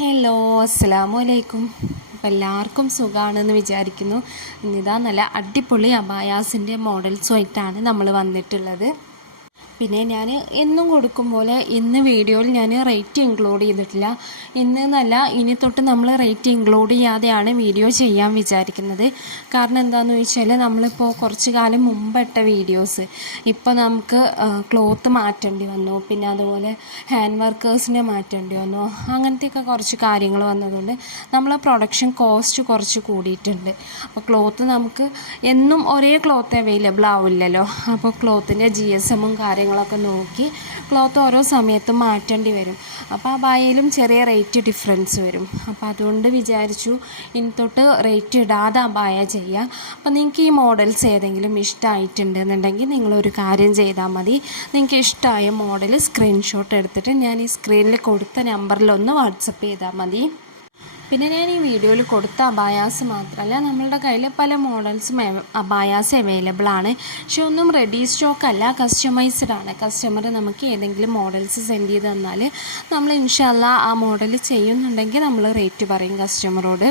Hello, അസ്സലാമു അലൈക്കും. അപ്പോൾ എല്ലാവർക്കും സുഖമാണെന്ന് വിചാരിക്കുന്നു. ഇന്നിതാ നല്ല അടിപൊളി അബായാസിൻ്റെ മോഡൽസുമായിട്ടാണ് നമ്മൾ വന്നിട്ടുള്ളത്. പിന്നെ ഞാൻ എന്നും കൊടുക്കും പോലെ ഇന്ന് വീഡിയോയിൽ ഞാൻ റേറ്റ് ഇൻക്ലൂഡ് ചെയ്തിട്ടില്ല. ഇന്ന് എന്നല്ല, ഇനി തൊട്ട് നമ്മൾ റേറ്റ് ഇൻക്ലൂഡ് ചെയ്യാതെയാണ് വീഡിയോ ചെയ്യാൻ വിചാരിക്കുന്നത്. കാരണം എന്താണെന്ന് ചോദിച്ചാൽ, നമ്മളിപ്പോൾ കുറച്ച് കാലം മുമ്പ് ഇട്ട വീഡിയോസ് ഇപ്പോൾ നമുക്ക് ക്ലോത്ത് മാറ്റേണ്ടി വന്നു, പിന്നെ അതുപോലെ ഹാൻഡ് വർക്കേഴ്സിനെ മാറ്റേണ്ടി വന്നു, അങ്ങനത്തെയൊക്കെ കുറച്ച് കാര്യങ്ങൾ വന്നതുകൊണ്ട് നമ്മൾ പ്രൊഡക്ഷൻ കോസ്റ്റ് കുറച്ച് കൂടിയിട്ടുണ്ട്. അപ്പോൾ ക്ലോത്ത് നമുക്ക് എന്നും ഒരേ ക്ലോത്ത് അവൈലബിൾ ആവില്ലല്ലോ. അപ്പോൾ ക്ലോത്തിൻ്റെ GSM കാര്യങ്ങളൊക്കെ നോക്കി ക്ലോത്ത് ഓരോ സമയത്തും മാറ്റേണ്ടി വരും. അപ്പോൾ ആ ബായയിലും ചെറിയ റേറ്റ് ഡിഫറൻസ് വരും. അപ്പോൾ അതുകൊണ്ട് വിചാരിച്ചു ഇനി തൊട്ട് റേറ്റ് ഇടാതെ ആ ബായ ചെയ്യാം. അപ്പോൾ നിങ്ങൾക്ക് ഈ മോഡൽസ് ഏതെങ്കിലും ഇഷ്ടമായിട്ടുണ്ടെന്നുണ്ടെങ്കിൽ നിങ്ങളൊരു കാര്യം ചെയ്താൽ മതി. നിങ്ങൾക്ക് ഇഷ്ടമായ മോഡൽ സ്ക്രീൻഷോട്ട് എടുത്തിട്ട് ഞാൻ ഈ സ്ക്രീനിൽ കൊടുത്ത നമ്പറിലൊന്ന് വാട്സപ്പ് ചെയ്താൽ മതി. പിന്നെ ഞാൻ ഈ വീഡിയോയിൽ കൊടുത്ത അബായാസ് മാത്രമല്ല, നമ്മളുടെ കയ്യിൽ പല മോഡൽസും അബായാസ് അവൈലബിൾ ആണ്. പക്ഷെ ഒന്നും റെഡി സ്റ്റോക്ക് അല്ല, കസ്റ്റമൈസ്ഡ് ആണ്. കസ്റ്റമർ നമുക്ക് ഏതെങ്കിലും മോഡൽസ് സെൻഡ് ചെയ്ത് തന്നാൽ നമ്മൾ ഇൻഷാല്ലാ ആ മോഡൽ ചെയ്യുന്നുണ്ടെങ്കിൽ നമ്മൾ റേറ്റ് പറയും കസ്റ്റമറോട്.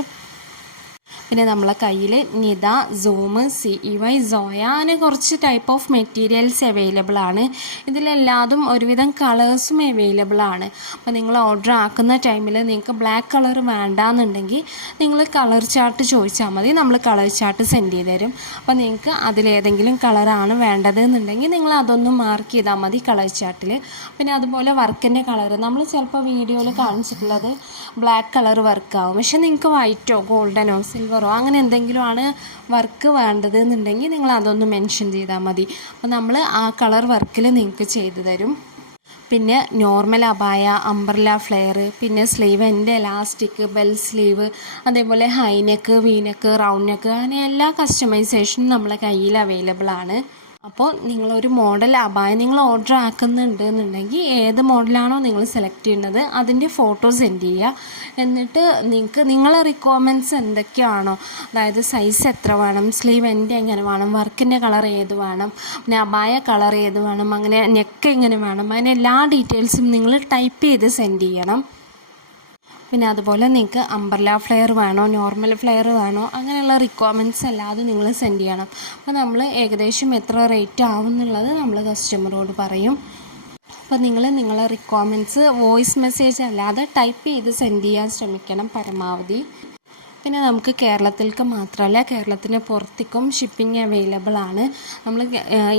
പിന്നെ നമ്മളെ കയ്യിൽ നിത, സൂം, CEY, സോയ അങ്ങനെ കുറച്ച് ടൈപ്പ് ഓഫ് മെറ്റീരിയൽസ് അവൈലബിൾ ആണ്. ഇതിലെല്ലാതും ഒരുവിധം കളേഴ്സും അവൈലബിൾ ആണ്. അപ്പോൾ നിങ്ങൾ ഓർഡർ ആക്കുന്ന ടൈമിൽ നിങ്ങൾക്ക് ബ്ലാക്ക് കളർ വേണ്ടാന്നുണ്ടെങ്കിൽ നിങ്ങൾ കളർ ചാർട്ട് ചോദിച്ചാൽ മതി, നമ്മൾ കളർ ചാർട്ട് സെൻഡ് ചെയ്ത് തരും. അപ്പോൾ നിങ്ങൾക്ക് അതിലേതെങ്കിലും കളറാണ് വേണ്ടത് എന്നുണ്ടെങ്കിൽ നിങ്ങൾ അതൊന്ന് മാർക്ക് ചെയ്താൽ മതി കളർ ചാർട്ടിൽ. പിന്നെ അതുപോലെ വർക്കിൻ്റെ കളർ നമ്മൾ ചിലപ്പോൾ വീഡിയോയിൽ കാണിച്ചിട്ടുള്ളത് ബ്ലാക്ക് കളർ വർക്കാവും, പക്ഷെ നിങ്ങൾക്ക് വൈറ്റോ ഗോൾഡനോ സിൽവറോ അങ്ങനെ എന്തെങ്കിലും ആണ് വർക്ക് വേണ്ടത് എന്നുണ്ടെങ്കിൽ നിങ്ങൾ അതൊന്ന് മെൻഷൻ ചെയ്താൽ മതി. അപ്പോൾ നമ്മൾ ആ കളർ വർക്കിൽ നിങ്ങൾക്ക് ചെയ്തു തരും. പിന്നെ നോർമൽ അബായ, അംബ്രല ഫ്ലെയർ, പിന്നെ സ്ലീവ് എൻ്റെ എലാസ്റ്റിക്, ബെൽ സ്ലീവ്, അതേപോലെ ഹൈനെക്ക്, വീനെക്ക്, റൗണ്ട് നെക്ക്, അങ്ങനെ എല്ലാ കസ്റ്റമൈസേഷനും നമ്മളെ കയ്യിൽ അവൈലബിൾ ആണ്. അപ്പോൾ നിങ്ങളൊരു മോഡൽ അബായ നിങ്ങൾ ഓർഡർ ആക്കുന്നുണ്ട് എന്നുണ്ടെങ്കിൽ ഏത് മോഡലാണോ നിങ്ങൾ സെലക്ട് ചെയ്യുന്നത് അതിൻ്റെ ഫോട്ടോ സെൻഡ് ചെയ്യുക. എന്നിട്ട് നിങ്ങൾക്ക് നിങ്ങളെ റിക്വയർമെൻറ്റ്സ് എന്തൊക്കെയാണോ, അതായത് സൈസ് എത്ര വേണം, സ്ലീവ് എൻ്റെ എങ്ങനെ വേണം, വർക്കിൻ്റെ കളർ ഏത് വേണം, പിന്നെ അബായ കളർ ഏത് വേണം, അങ്ങനെ നെക്ക് എങ്ങനെ വേണം, അങ്ങനെ എല്ലാ ഡീറ്റെയിൽസും നിങ്ങൾ ടൈപ്പ് ചെയ്ത് സെൻഡ് ചെയ്യണം. പിന്നെ അതുപോലെ നിങ്ങൾക്ക് അംബ്രല ഫ്ലെയർ വേണോ, നോർമൽ ഫ്ലെയർ വേണോ, അങ്ങനെയുള്ള റിക്വയർമെൻറ്റ്സ് അല്ലാതെ നിങ്ങൾ സെൻഡ് ചെയ്യണം. അപ്പോൾ നമ്മൾ ഏകദേശം എത്ര റേറ്റ് ആവും എന്നുള്ളത് നമ്മൾ കസ്റ്റമറോട് പറയും. അപ്പോൾ നിങ്ങളെ റിക്വയർമെൻറ്റ്സ് വോയിസ് മെസ്സേജ് അല്ലാതെ ടൈപ്പ് ചെയ്ത് സെൻഡ് ചെയ്യാൻ ശ്രമിക്കണം പരമാവധി. പിന്നെ നമുക്ക് കേരളത്തിലേക്ക് മാത്രമല്ല, കേരളത്തിന് പുറത്തേക്കും ഷിപ്പിംഗ് അവൈലബിൾ ആണ്. നമ്മൾ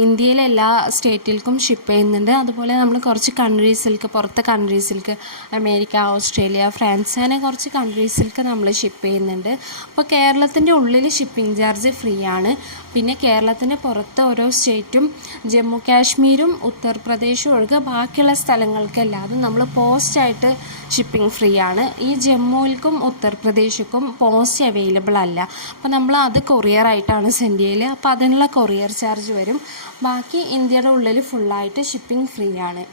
ഇന്ത്യയിലെ എല്ലാ സ്റ്റേറ്റിലേക്കും ഷിപ്പ് ചെയ്യുന്നുണ്ട്. അതുപോലെ നമ്മൾ കുറച്ച് കൺട്രീസിലേക്ക്, പുറത്തെ കൺട്രീസിലേക്ക്, അമേരിക്ക, ഓസ്ട്രേലിയ, ഫ്രാൻസ്, അങ്ങനെ കുറച്ച് കൺട്രീസിലേക്ക് നമ്മൾ ഷിപ്പ് ചെയ്യുന്നുണ്ട്. അപ്പോൾ കേരളത്തിൻ്റെ ഉള്ളിൽ ഷിപ്പിംഗ് ചാർജ് ഫ്രീ ആണ്. പിന്നെ കേരളത്തിന് പുറത്ത് ഓരോ സ്റ്റേറ്റും, ജമ്മു കാശ്മീരും ഉത്തർപ്രദേശും ഒഴികെ ബാക്കിയുള്ള സ്ഥലങ്ങൾക്കെല്ലാതും നമ്മൾ പോസ്റ്റായിട്ട് ഷിപ്പിംഗ് ഫ്രീ ആണ്. ഈ ജമ്മുവിൽക്കും ഉത്തർപ്രദേശിക്കും പോസ്റ്റ് അവൈലബിൾ അല്ല. അപ്പോൾ നമ്മൾ അത് കൊറിയറായിട്ടാണ് സെൻഡ് ചെയ്യൽ. അപ്പോൾ അതിനുള്ള കൊറിയർ ചാർജ് വരും. ബാക്കി ഇന്ത്യയുടെ ഉള്ളിൽ ഫുള്ളായിട്ട് ഷിപ്പിംഗ് ഫ്രീ ആണ്.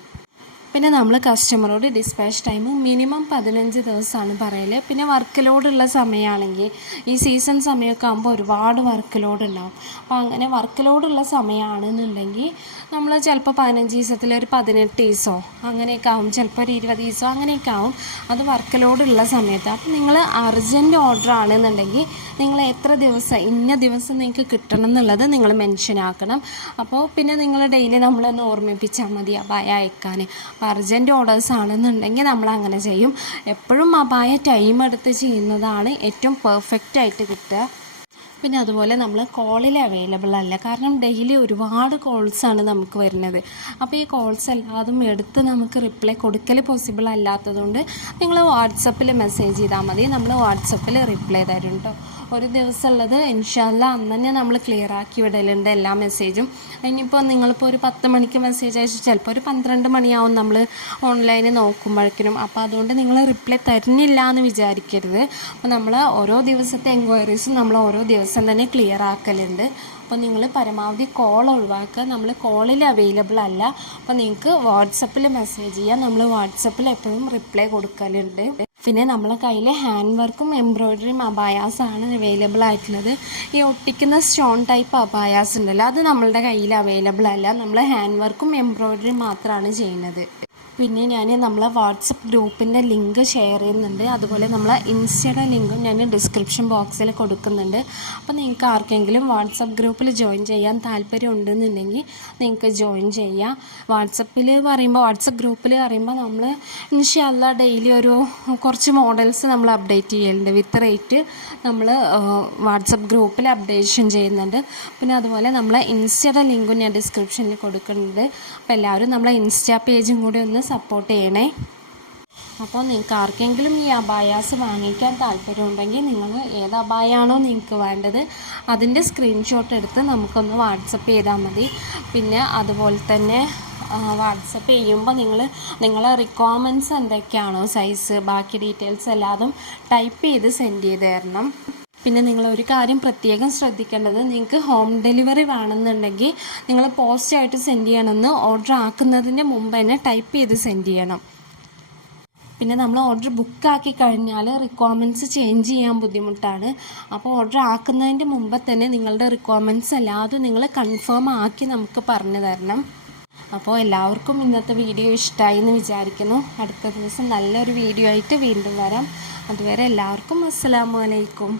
പിന്നെ നമ്മൾ കസ്റ്റമറോട് ഡിസ്പാച്ച് ടൈം മിനിമം 15 ദിവസമാണ് പറയൽ. പിന്നെ വർക്ക് ലോഡുള്ള സമയമാണെങ്കിൽ ഈ സീസൺ സമയമൊക്കെ ആകുമ്പോൾ ഒരുപാട് വർക്ക് ലോഡ് ഉണ്ടാകും. അപ്പോൾ അങ്ങനെ വർക്ക് ലോഡുള്ള സമയമാണെന്നുണ്ടെങ്കിൽ നമ്മൾ ചിലപ്പോൾ 15 ദിവസത്തിൽ ഒരു 18 ദിവസമോ അങ്ങനെയൊക്കെ ആവും, ചിലപ്പോൾ ഒരു 20 ദിവസമോ അങ്ങനെയൊക്കെ ആവും. അത് വർക്ക് ലോഡുള്ള സമയത്ത്. അപ്പോൾ നിങ്ങൾ അർജൻറ്റ് ഓർഡർ ആണെന്നുണ്ടെങ്കിൽ നിങ്ങൾ എത്ര ദിവസം, ഇന്ന ദിവസം നിങ്ങൾക്ക് കിട്ടണം എന്നുള്ളത് നിങ്ങൾ മെൻഷൻ ആക്കണം. അപ്പോൾ പിന്നെ നിങ്ങൾ ഡെയിലി നമ്മളൊന്ന് ഓർമ്മിപ്പിച്ചാൽ മതി അബായ അയക്കാൻ. അപ്പോൾ അർജൻറ്റ് ഓർഡേഴ്സ് ആണെന്നുണ്ടെങ്കിൽ നമ്മൾ അങ്ങനെ ചെയ്യും. എപ്പോഴും അബായ ടൈം എടുത്ത് ചെയ്യുന്നതാണ് ഏറ്റവും പെർഫെക്റ്റ് ആയിട്ട് കിട്ടുക. പിന്നെ അതുപോലെ നമ്മൾ കോളിൽ അവൈലബിൾ അല്ല, കാരണം ഡെയിലി ഒരുപാട് കോൾസാണ് നമുക്ക് വരുന്നത്. അപ്പോൾ ഈ കോൾസ് എല്ലാതും എടുത്ത് നമുക്ക് റിപ്ലൈ കൊടുക്കൽ പോസിബിൾ അല്ലാത്തതുകൊണ്ട് നിങ്ങൾ വാട്സപ്പിൽ മെസ്സേജ് ചെയ്താൽ മതി, നമ്മൾ വാട്സപ്പിൽ റിപ്ലൈ തരും കേട്ടോ. ഒരു ദിവസം ഉള്ളത് ഇൻഷാല്ലാ അന്ന് തന്നെ നമ്മൾ ക്ലിയർ ആക്കി വിടലുണ്ട് എല്ലാ മെസ്സേജും. ഇനിയിപ്പോൾ നിങ്ങളിപ്പോൾ ഒരു 10 മണിക്ക് മെസ്സേജ് അയച്ചു, ചിലപ്പോൾ ഒരു 12 മണിയാവും നമ്മൾ ഓൺലൈനിൽ നോക്കുമ്പോഴേക്കും. അപ്പോൾ അതുകൊണ്ട് നിങ്ങൾ റിപ്ലൈ തരുന്നില്ല എന്ന് വിചാരിക്കരുത്. അപ്പോൾ നമ്മൾ ഓരോ ദിവസത്തെ എൻക്വയറീസും നമ്മൾ ഓരോ ദിവസം തന്നെ ക്ലിയർ ആക്കലുണ്ട്. അപ്പോൾ നിങ്ങൾ പരമാവധി കോൾ ഒഴിവാക്കുക, നമ്മൾ കോളിൽ അവൈലബിൾ അല്ല. അപ്പോൾ നിങ്ങൾക്ക് വാട്സപ്പിൽ മെസ്സേജ് ചെയ്യാം, നമ്മൾ വാട്സപ്പിൽ എപ്പോഴും റിപ്ലൈ കൊടുക്കലുണ്ട്. പിന്നെ നമ്മളെ കയ്യിൽ ഹാൻഡ് വർക്കും എംബ്രോയ്ഡറിയും അബായാസാണ് അവൈലബിൾ ആയിട്ടുള്ളത്. ഈ ഒട്ടിക്കുന്ന സ്റ്റോൺ ടൈപ്പ് അബായാസ് ഉണ്ടല്ലോ, അത് നമ്മളുടെ കയ്യിൽ അവൈലബിൾ അല്ല. നമ്മൾ ഹാൻഡ് വർക്കും എംബ്രോയ്ഡറിയും മാത്രമാണ് ചെയ്യുന്നത്. പിന്നെ ഞാൻ നമ്മളെ വാട്സപ്പ് ഗ്രൂപ്പിൻ്റെ ലിങ്ക് ഷെയർ ചെയ്യുന്നുണ്ട്. അതുപോലെ നമ്മളെ ഇൻസ്റ്റയുടെ ലിങ്കും ഞാൻ ഡിസ്ക്രിപ്ഷൻ ബോക്സിൽ കൊടുക്കുന്നുണ്ട്. അപ്പോൾ നിങ്ങൾക്ക് ആർക്കെങ്കിലും വാട്സപ്പ് ഗ്രൂപ്പിൽ ജോയിൻ ചെയ്യാൻ താല്പര്യം ഉണ്ടെന്നുണ്ടെങ്കിൽ നിങ്ങൾക്ക് ജോയിൻ ചെയ്യാം. വാട്സപ്പ് ഗ്രൂപ്പിൽ പറയുമ്പോൾ നമ്മൾ ഇൻഷാ അല്ലാഹ് ഡെയിലി ഒരു കുറച്ച് മോഡൽസ് നമ്മൾ അപ്ഡേറ്റ് ചെയ്യലുണ്ട്. വിത്ത് റേറ്റ് നമ്മൾ വാട്സപ്പ് ഗ്രൂപ്പിൽ അപ്ഡേഷൻ ചെയ്യുന്നുണ്ട്. പിന്നെ അതുപോലെ നമ്മളെ ഇൻസ്റ്റയുടെ ലിങ്കും ഞാൻ ഡിസ്ക്രിപ്ഷനിൽ കൊടുക്കുന്നുണ്ട്. അപ്പോൾ എല്ലാവരും നമ്മളെ ഇൻസ്റ്റാ പേജും കൂടി ഒന്ന് സപ്പോർട്ട് ചെയ്യണേ. അപ്പോൾ നിങ്ങൾക്ക് ആർക്കെങ്കിലും ഈ അബായാസ് വാങ്ങിക്കാൻ താല്പര്യമുണ്ടെങ്കിൽ നിങ്ങൾ ഏത് അബായാണോ നിങ്ങൾക്ക് വേണ്ടത് അതിൻ്റെ സ്ക്രീൻഷോട്ട് എടുത്ത് നമുക്കൊന്ന് വാട്സപ്പ് ചെയ്താൽ മതി. പിന്നെ അതുപോലെ തന്നെ വാട്സപ്പ് ചെയ്യുമ്പോൾ നിങ്ങളെ റിക്വയർമെൻറ്റ്സ് എന്തൊക്കെയാണോ സൈസ് ബാക്കി ഡീറ്റെയിൽസ് എല്ലാതും ടൈപ്പ് ചെയ്ത് സെൻഡ് ചെയ്ത് തരണം. പിന്നെ നിങ്ങളൊരു കാര്യം പ്രത്യേകം ശ്രദ്ധിക്കേണ്ടത്, നിങ്ങൾക്ക് ഹോം ഡെലിവറി വേണമെന്നുണ്ടെങ്കിൽ നിങ്ങൾ പോസ്റ്റായിട്ട് സെൻഡ് ചെയ്യണമെന്ന് ഓർഡർ ആക്കുന്നതിൻ്റെ മുമ്പ് തന്നെ ടൈപ്പ് ചെയ്ത് സെൻഡ് ചെയ്യണം. പിന്നെ നമ്മൾ ഓർഡർ ബുക്കാക്കി കഴിഞ്ഞാൽ റിക്വയർമെൻറ്റ്സ് ചേഞ്ച് ചെയ്യാൻ ബുദ്ധിമുട്ടാണ്. അപ്പോൾ ഓർഡർ ആക്കുന്നതിൻ്റെ മുമ്പ് തന്നെ നിങ്ങളുടെ റിക്വയർമെൻറ്റ്സ് എല്ലാതും നിങ്ങൾ കൺഫേം ആക്കി നമുക്ക് പറഞ്ഞു തരണം. അപ്പോൾ എല്ലാവർക്കും ഇന്നത്തെ വീഡിയോ ഇഷ്ടമായി എന്ന് വിചാരിക്കുന്നു. അടുത്ത ദിവസം നല്ലൊരു വീഡിയോ ആയിട്ട് വീണ്ടും വരാം. അതുവരെ എല്ലാവർക്കും അസ്സലാമു അലൈക്കും.